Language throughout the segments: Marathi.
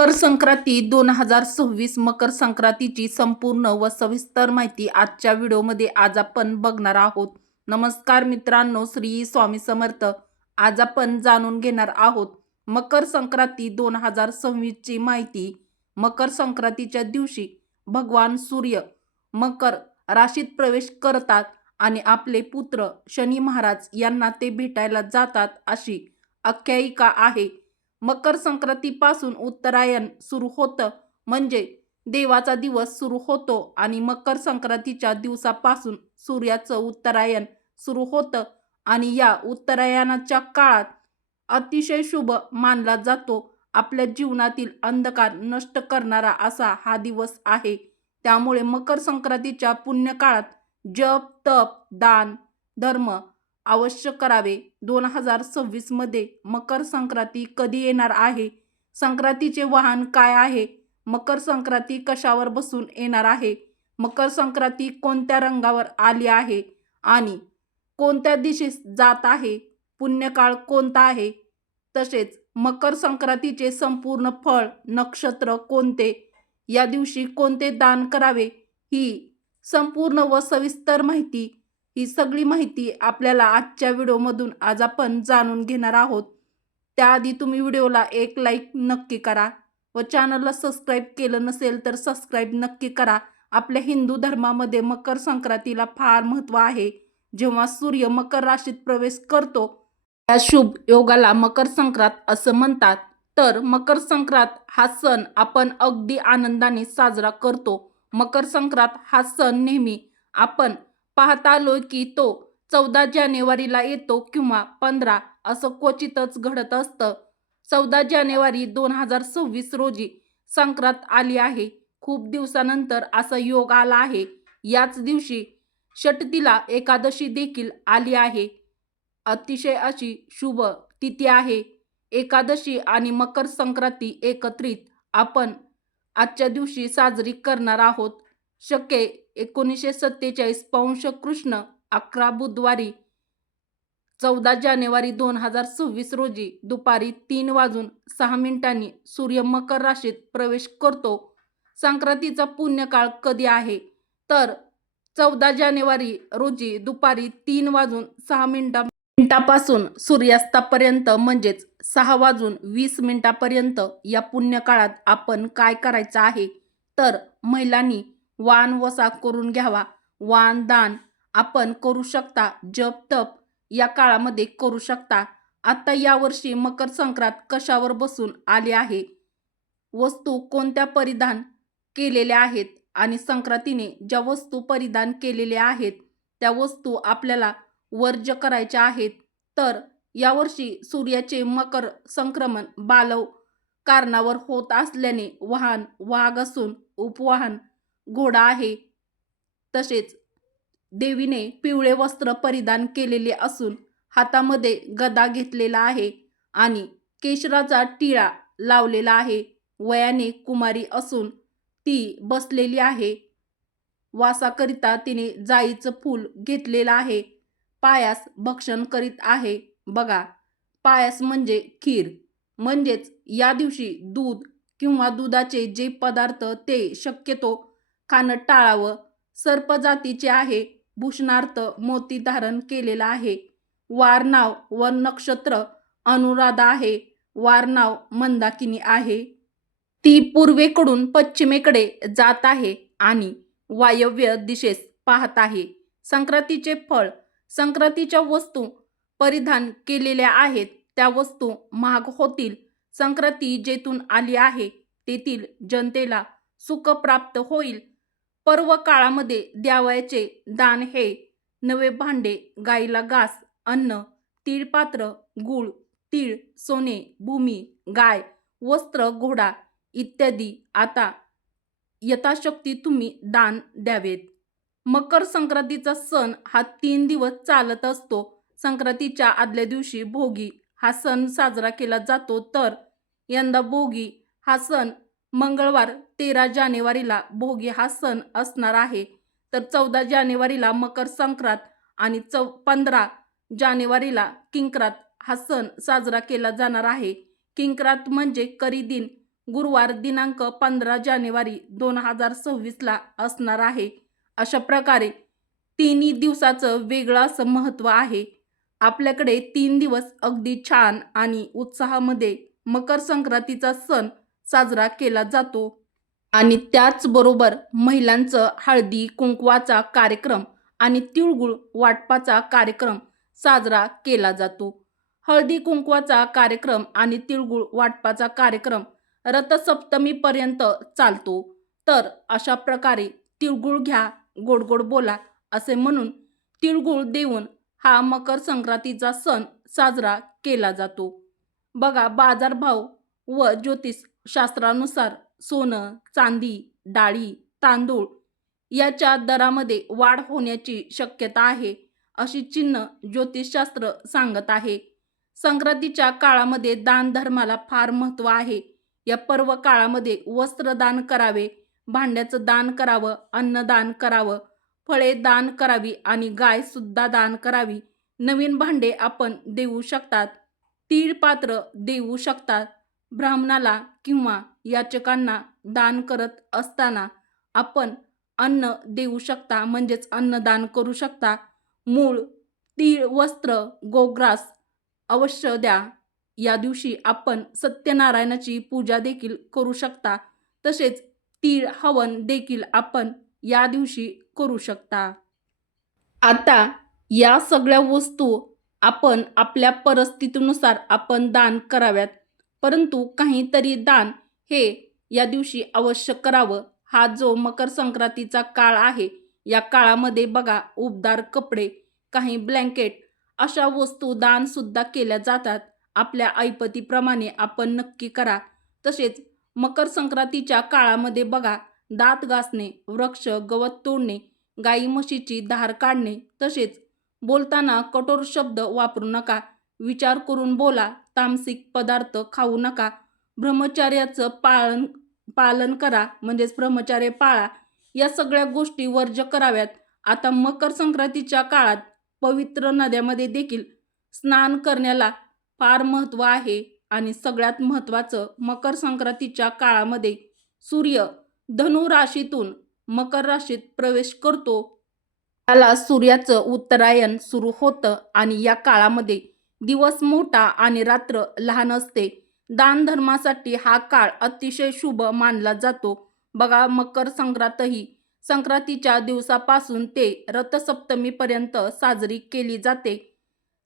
मकर संक्रांती 2026 मकर संक्रांतीची संपूर्ण व सविस्तर माहिती आजच्या व्हिडिओमध्ये आज आपण बघणार आहोत. नमस्कार मित्रांनो, श्री स्वामी समर्थ. आज आपण जाणून घेणार आहोत मकर संक्रांती 2026 ची माहिती. मकर संक्रांतीच्या दिवशी भगवान सूर्य मकर राशीत प्रवेश करतात आणि आपले पुत्र शनी महाराज यांना ते भेटायला जातात अशी आख्यायिका आहे. मकर संक्रांतीपासून उत्तरायण सुरू होतं, म्हणजे देवाचा दिवस सुरू होतो आणि मकर संक्रांतीच्या दिवसापासून सूर्याचं उत्तरायण सुरू होतं आणि या उत्तरायणाच्या काळात अतिशय शुभ मानला जातो. आपल्या जीवनातील अंधकार नष्ट करणारा असा हा दिवस आहे. त्यामुळे मकर संक्रांतीच्या पुण्य काळात जप, तप, दान, धर्म अवश्य करावे. 2026 मध्ये मकर संक्रांती कधी येणार आहे? संक्रांतीचे वाहन काय आहे? मकर संक्रांती कशावर बसून येणार आहे? मकर संक्रांती कोणत्या रंगावर आली आहे आणि कोणत्या दिशेस जात आहे? पुण्यकाळ कोणता आहे? तसेच मकर संक्रांतीचे संपूर्ण फळ नक्षत्र कोणते? या दिवशी कोणते दान करावे? ही संपूर्ण व सविस्तर माहिती, ही सगळी माहिती आपल्याला आजच्या व्हिडिओमधून आज आपण जाणून घेणार आहोत. त्याआधी तुम्ही व्हिडिओला एक लाईक नक्की करा व चॅनलला सबस्क्राईब केलं नसेल तर सबस्क्राईब नक्की करा. आपल्या हिंदू धर्मामध्ये मकर संक्रांतीला फार महत्त्व आहे. जेव्हा सूर्य मकर राशीत प्रवेश करतो त्या शुभ योगाला मकर संक्रांत असं म्हणतात. तर मकर संक्रांत हा सण आपण अगदी आनंदाने साजरा करतो. मकर संक्रांत हा सण नेहमी आपण पाहता आलोय की तो 14 जानेवारीला येतो किंवा 15 असं क्वचितच घडत असतं. 14 जानेवारी 2026 रोजी संक्रांत आली आहे. खूप दिवसानंतर असा योग आला आहे. याच दिवशी षटतीला एकादशी देखील आली आहे. अतिशय अशी शुभ तिथी आहे. एकादशी आणि मकर संक्रांती एकत्रित आपण आजच्या दिवशी साजरी करणार आहोत. शके 1947 पौष कृष्ण 11 बुधवारी 14 जानेवारी 2026 रोजी दुपारी 3:06 सूर्य मकर राशीत प्रवेश करतो. संक्रांतीचा पुण्यकाळ कधी आहे? तर 14 जानेवारी रोजी दुपारी 3:06 पासून सूर्यास्तापर्यंत, म्हणजेच 6:20 या पुण्यकाळात आपण काय करायचं आहे? तर महिलांनी वाण वसा करून घ्यावा. वाण दान आपण करू शकता. जप तप या काळामध्ये करू शकता. आता यावर्षी मकर संक्रांत कशावर बसून आली आहे? वस्तू कोणत्या परिधान केलेल्या आहेत आणि संक्रांतीने ज्या वस्तू परिधान केलेल्या आहेत त्या वस्तू आपल्याला वर्ज्य करायच्या आहेत. तर यावर्षी सूर्याचे मकर संक्रमण बालव कारणावर होत असल्याने वाहन वाघ असून उपवाहन घोडा आहे. तसेच देवीने पिवळे वस्त्र परिधान केलेले असून हातामध्ये गदा घेतलेला आहे आणि केशराचा टिळा लावलेला आहे. वयाने कुमारी असून ती बसलेली आहे. वासाकरिता तिने जाईचं फूल घेतलेलं आहे. पायास भक्षण करीत आहे. बघा, पायास म्हणजे खीर. म्हणजेच या दिवशी दूध किंवा दुधाचे जे पदार्थ ते शक्यतो खाणं टाळावं. सर्प जातीचे आहे. भूषणार्थ मोती धारण केलेला आहे. वार नाव व नक्षत्र अनुराधा आहे. वार नाव मंदाकिनी आहे. ती पूर्वेकडून पश्चिमेकडे जात आहे आणि वायव्य दिशेस पाहत आहे. संक्रांतीचे फळ. संक्रांतीच्या वस्तू परिधान केलेल्या आहेत त्या वस्तू महाग होतील. संक्रांती जेथून आली आहे तेथील जनतेला सुख प्राप्त होईल. पर्व काळामध्ये द्यावयाचे दान हे नवे भांडे, गाईला घास, अन्न, तीळपात्र, गूळ, तीळ, सोने, भूमी, गाय, वस्त्र, घोडा इत्यादी आता यथाशक्ती तुम्ही दान द्यावेत. मकर संक्रांतीचा सण हा 3 दिवस चालत असतो. संक्रांतीच्या आदल्या दिवशी भोगी हा सण साजरा केला जातो. तर यंदा भोगी हा सण मंगळवार 13 जानेवारीला भोगी हा सण असणार आहे. तर 14 जानेवारीला मकर संक्रांत आणि 15 जानेवारीला किंक्रात हा सण साजरा केला जाणार आहे. किंक्रात म्हणजे करी दिन गुरुवार दिनांक 15 जानेवारी 2026ला असणार आहे. अशा प्रकारे तिन्ही दिवसाचं वेगळं असं महत्त्व आहे. आपल्याकडे 3 दिवस अगदी छान आणि उत्साहामध्ये मकर संक्रांतीचा सण साजरा केला जातो. आणि त्याचबरोबर महिलांचं हळदी कुंकवाचा कार्यक्रम आणि तिळगुळ वाटपाचा कार्यक्रम साजरा केला जातो. हळदी कुंकवाचा कार्यक्रम आणि तिळगुळ वाटपाचा कार्यक्रम रथसप्तमीपर्यंत चालतो. तर अशा प्रकारे तिळगुळ घ्या, गोड गोड बोला असे म्हणून तिळगुळ देऊन हा मकर संक्रांतीचा सण साजरा केला जातो. बघा, बाजारभाव व ज्योतिषशास्त्रानुसार सोनं, चांदी, डाळी, तांदूळ याच्या दरामध्ये वाढ होण्याची शक्यता आहे, अशी चिन्ह ज्योतिषशास्त्र सांगत आहे. संक्रांतीच्या काळामध्ये दानधर्माला फार महत्त्व आहे. या पर्व काळामध्ये वस्त्रदान करावे, भांड्याचं दान करावं, अन्नदान करावं, फळे दान करावी आणि गाय सुद्धा दान करावी. नवीन भांडे आपण देऊ शकतात, तीळपात्र देऊ शकतात. ब्राह्मणाला किंवा याचकांना दान करत असताना आपण अन्न देऊ शकता, म्हणजेच अन्नदान करू शकता. मूळ, तीळ, वस्त्र, गोग्रास अवश्य द्या. या दिवशी आपण सत्यनारायणाची पूजा देखील करू शकता. तसेच तीळ हवन देखील आपण या दिवशी करू शकता. आता या सगळ्या वस्तू आपण आपल्या परिस्थितीनुसार आपण दान कराव्यात, परंतु काहीतरी दान हे या दिवशी अवश्य करावं. हा जो मकर संक्रांतीचा काळ आहे, या काळामध्ये बघा उबदार कपडे, काही ब्लँकेट अशा वस्तू दान सुद्धा केल्या जातात. आपल्या ऐपतीप्रमाणे आपण नक्की करा. तसेच मकर संक्रांतीच्या काळामध्ये बघा दात घासणे, वृक्ष गवत तोडणे, गाई म्हशीची धार काढणे, तसेच बोलताना कठोर शब्द वापरू नका, विचार करून बोला, तामसिक पदार्थ खाऊ नका, ब्रह्मचर्याचं पालन करा, म्हणजेच ब्रह्मचर्य पाळा. या सगळ्या गोष्टी वर्ज्य कराव्यात. आता मकर संक्रांतीच्या काळात पवित्र नद्यामध्ये देखील स्नान करण्याला फार महत्त्व आहे. आणि सगळ्यात महत्त्वाचं, मकर संक्रांतीच्या काळामध्ये सूर्य धनु राशीतून मकर राशीत प्रवेश करतो. त्याला सूर्याचं उत्तरायण सुरू होतं आणि या काळामध्ये दिवस मोठा आणि रात्र लहान असते. दानधर्मासाठी हा काळ अतिशय शुभ मानला जातो. बघा, मकर संक्रांत ही संक्रांतीच्या दिवसापासून ते रथसप्तमीपर्यंत साजरी केली जाते.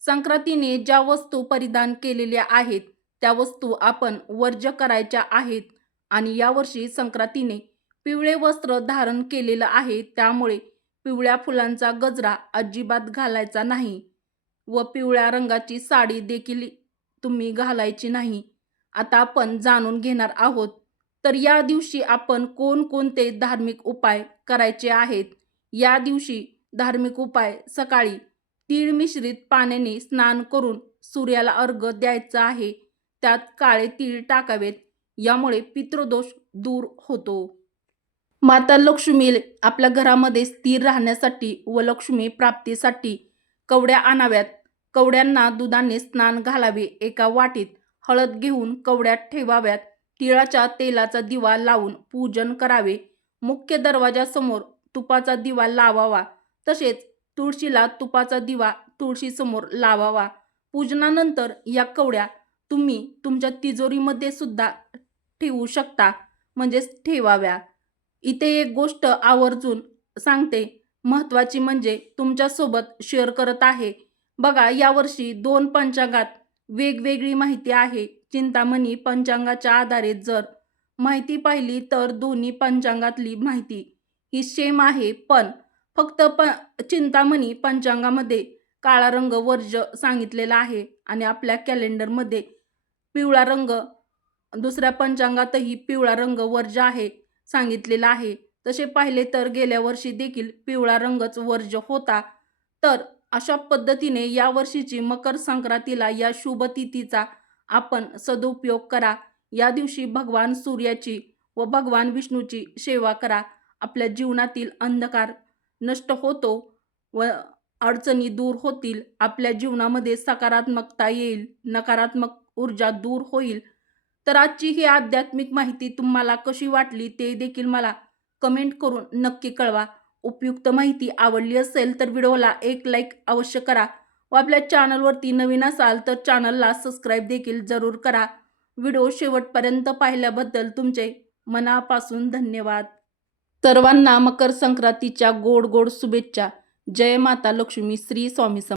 संक्रांतीने ज्या वस्तू परिधान केलेल्या आहेत त्या वस्तू आपण वर्ज्य करायच्या आहेत. आणि यावर्षी संक्रांतीने पिवळे वस्त्र धारण केलेलं आहे, त्यामुळे पिवळ्या फुलांचा गजरा अजिबात घालायचा नाही व पिवळ्या रंगाची साडी देखील तुम्ही घालायची नाही. आता आपण जाणून घेणार आहोत. तर या दिवशी आपण कोणकोणते धार्मिक उपाय करायचे आहेत. या दिवशी धार्मिक उपाय: सकाळी तीळ मिश्रित पाण्याने स्नान करून सूर्याला अर्घ्य द्यायचा आहे. त्यात काळे तीळ टाकावेत, यामुळे पितृदोष दूर होतो. माता लक्ष्मी आपल्या घरामध्ये स्थिर राहण्यासाठी व लक्ष्मी प्राप्तीसाठी कवड्या आणाव्यात. कवड्यांना दुधाने स्नान घालावे. एका वाटीत हळद घेऊन कवड्यात ठेवाव्यात. तिळाच्या तेलाचा दिवा लावून पूजन करावे. मुख्य दरवाजासमोर तुपाचा दिवा लावावा. तसेच तुळशीला तुपाचा दिवा तुळशीसमोर लावावा. पूजनानंतर या कवड्या तुम्ही तुमच्या तिजोरीमध्ये सुद्धा ठेवू शकता, म्हणजेच ठेवाव्या. इथे एक गोष्ट आवर्जून सांगते, महत्त्वाची, म्हणजे तुमच्यासोबत शेअर करत आहे. बघा, यावर्षी 2 पंचांगात वेगवेगळी माहिती आहे. चिंतामणी पंचांगाच्या आधारे जर माहिती पाहिली तर दोन्ही पंचांगातली माहिती ही सेम आहे, पण फक्त चिंतामणी पंचांगामध्ये काळा रंग वर्ज्य सांगितलेला आहे आणि आपल्या कॅलेंडरमध्ये पिवळा रंग, दुसऱ्या पंचांगातही पिवळा रंग वर्ज्य आहे सांगितलेला आहे. तसे पाहिले तर गेल्या वर्षी देखील पिवळा रंगच वर्ज्य होता. तर अशा पद्धतीने या वर्षीची मकर संक्रांतीला या शुभ तिथीचा आपण सदुपयोग करा. या दिवशी भगवान सूर्याची व भगवान विष्णूची सेवा करा. आपल्या जीवनातील अंधकार नष्ट होतो व अडचणी दूर होतील. आपल्या जीवनामध्ये सकारात्मकता येईल, नकारात्मक ऊर्जा दूर होईल. तर आजची ही आध्यात्मिक माहिती तुम्हाला कशी वाटली ते देखील मला कमेंट करून नक्की कळवा. उपयुक्त माहिती आवडली असेल तर व्हिडिओला एक लाईक अवश्य करा व आपल्या चॅनलवरती नवीन असाल तर चॅनलला सबस्क्राईब देखील जरूर करा. व्हिडिओ शेवटपर्यंत पाहिल्याबद्दल तुमचे मनापासून धन्यवाद. सर्वांना मकर संक्रांतीच्या गोड गोड शुभेच्छा. जय माता लक्ष्मी. श्री स्वामी समर्थ.